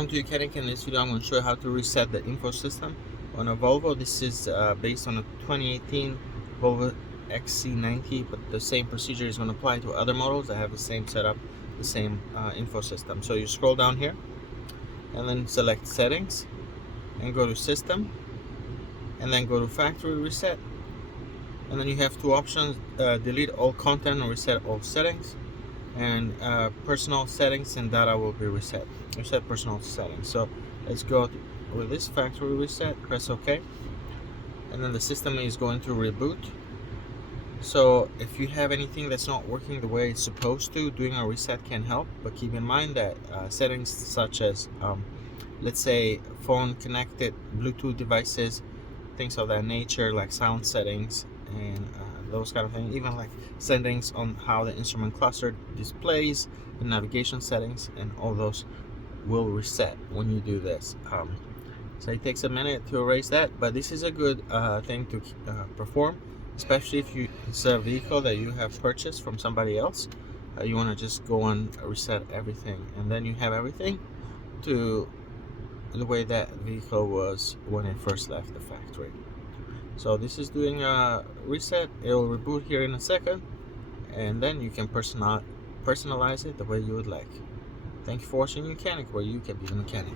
Welcome to Mechanic. In this video I'm going to show you how to reset the info system on a Volvo. This is based on a 2018 Volvo XC90, but the same procedure is going to apply to other models that have the same setup, the same info system. So you scroll down here and then select settings and go to system and then go to factory reset, and then you have two options: delete all content or reset all settings, and personal settings and data will be reset. Reset personal settings. So let's go with this factory reset, press OK, and then the system is going to reboot. So if you have anything that's not working the way it's supposed to, doing a reset can help, but keep in mind that settings such as let's say phone connected, Bluetooth devices, things of that nature, like sound settings and those kind of things, even like settings on how the instrument cluster displays, the navigation settings, and all those will reset when you do this. So it takes a minute to erase that, but this is a good thing to perform, especially if it's a vehicle that you have purchased from somebody else. You want to just go and reset everything, and then you have everything to the way that vehicle was when it first left the factory. So this is doing a reset. It will reboot here in a second, and then you can personalize it the way you would like. Thank you for watching Mechanic, where you can be the mechanic.